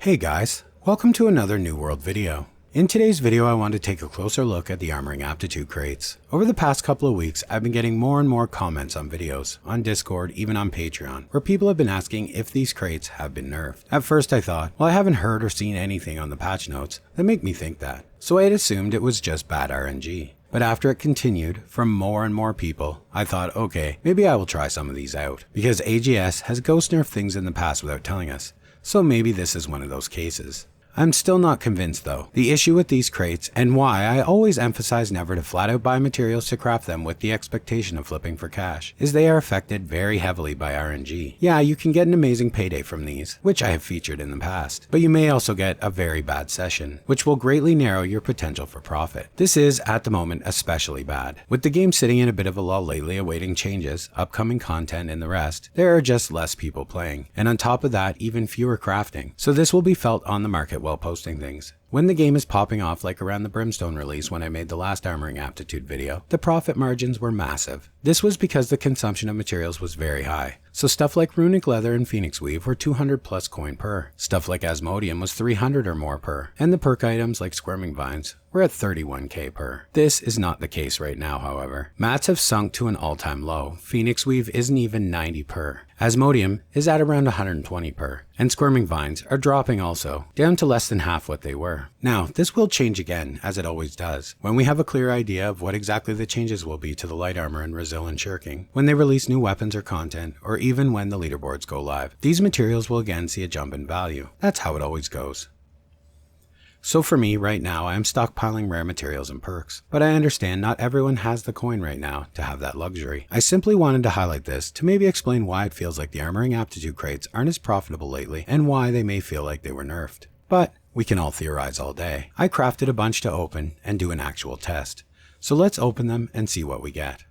Hey guys, welcome to another New World video. In today's video I want to take a closer look at the Armoring Aptitude crates. Over the past couple of weeks I've been getting more and more comments on videos, on Discord, even on Patreon, where people have been asking if these crates have been nerfed. At first I thought, well I haven't heard or seen anything on the patch notes that make me think that, so I had assumed it was just bad RNG. But after it continued from more and more people, I thought, okay, maybe I will try some of these out, because AGS has ghost nerfed things in the past without telling us. So maybe this is one of those cases. I'm still not convinced though. The issue with these crates, and why I always emphasize never to flat out buy materials to craft them with the expectation of flipping for cash, is they are affected very heavily by RNG. Yeah, you can get an amazing payday from these, which I have featured in the past, but you may also get a very bad session, which will greatly narrow your potential for profit. This is, at the moment, especially bad. With the game sitting in a bit of a lull lately awaiting changes, upcoming content and the rest, there are just less people playing, and on top of that, even fewer crafting, so this will be felt on the market while posting things. When the game is popping off like around the Brimstone release when I made the last Armoring Aptitude video, the profit margins were massive. This was because the consumption of materials was very high. So stuff like runic leather and phoenix weave were 200 plus coin per. Stuff like asmodium was 300 or more per. And the perk items like squirming vines were at 31k per. This is not the case right now, however. Mats have sunk to an all-time low. Phoenix weave isn't even 90 per. Asmodium is at around 120 per. And squirming vines are dropping also, down to less than half what they were. Now, this will change again, as it always does, when we have a clear idea of what exactly the changes will be to the light armor and resilient shirking, when they release new weapons or content, or even when the leaderboards go live. These materials will again see a jump in value. That's how it always goes. So for me, right now, I am stockpiling rare materials and perks, but I understand not everyone has the coin right now to have that luxury. I simply wanted to highlight this to maybe explain why it feels like the Armoring Aptitude crates aren't as profitable lately, and why they may feel like they were nerfed. But we can all theorize all day. I crafted a bunch to open and do an actual test. So let's open them and see what we get.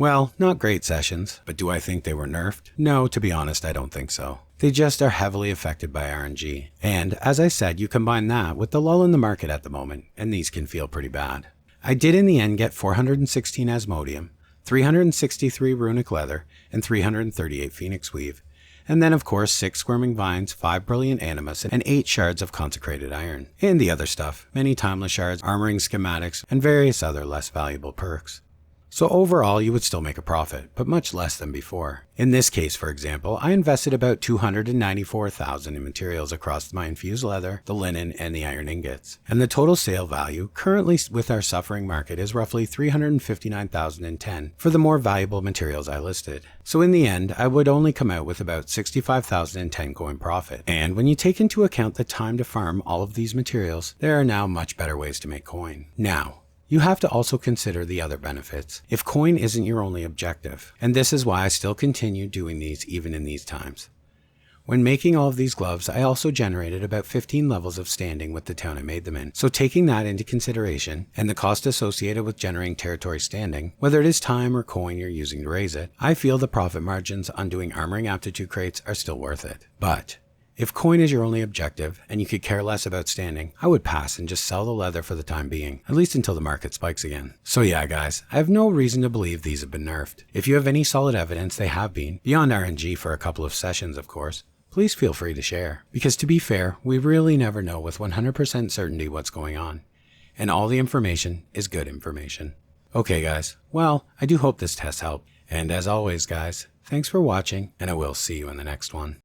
Well, not great sessions, but do I think they were nerfed? No, to be honest, I don't think so. They just are heavily affected by RNG. And as I said, you combine that with the lull in the market at the moment, and these can feel pretty bad. I did in the end get 416 Asmodeum, 363 Runic Leather, and 338 Phoenix Weave. And then of course 6 Squirming Vines, 5 Brilliant Animus, and 8 Shards of Consecrated Iron. And the other stuff, many Timeless Shards, Armoring Schematics, and various other less valuable perks. So overall, you would still make a profit, but much less than before. In this case, for example, I invested about 294,000 in materials across my infused leather, the linen, and the iron ingots. And the total sale value, currently with our suffering market, is roughly 359,010 for the more valuable materials I listed. So in the end, I would only come out with about 65,010 coin profit. And when you take into account the time to farm all of these materials, there are now much better ways to make coin. Now, you have to also consider the other benefits if coin isn't your only objective, and this is why I still continue doing these even in these times. When making all of these gloves, I also generated about 15 levels of standing with the town I made them in, so taking that into consideration, and the cost associated with generating territory standing, whether it is time or coin you're using to raise it, I feel the profit margins on doing armoring aptitude crates are still worth it. But if coin is your only objective, and you could care less about standing, I would pass and just sell the leather for the time being, at least until the market spikes again. So yeah guys, I have no reason to believe these have been nerfed. If you have any solid evidence they have been, beyond RNG for a couple of sessions of course, please feel free to share. Because to be fair, we really never know with 100% certainty what's going on. And all the information is good information. Okay guys, well, I do hope this test helped. And as always guys, thanks for watching, and I will see you in the next one.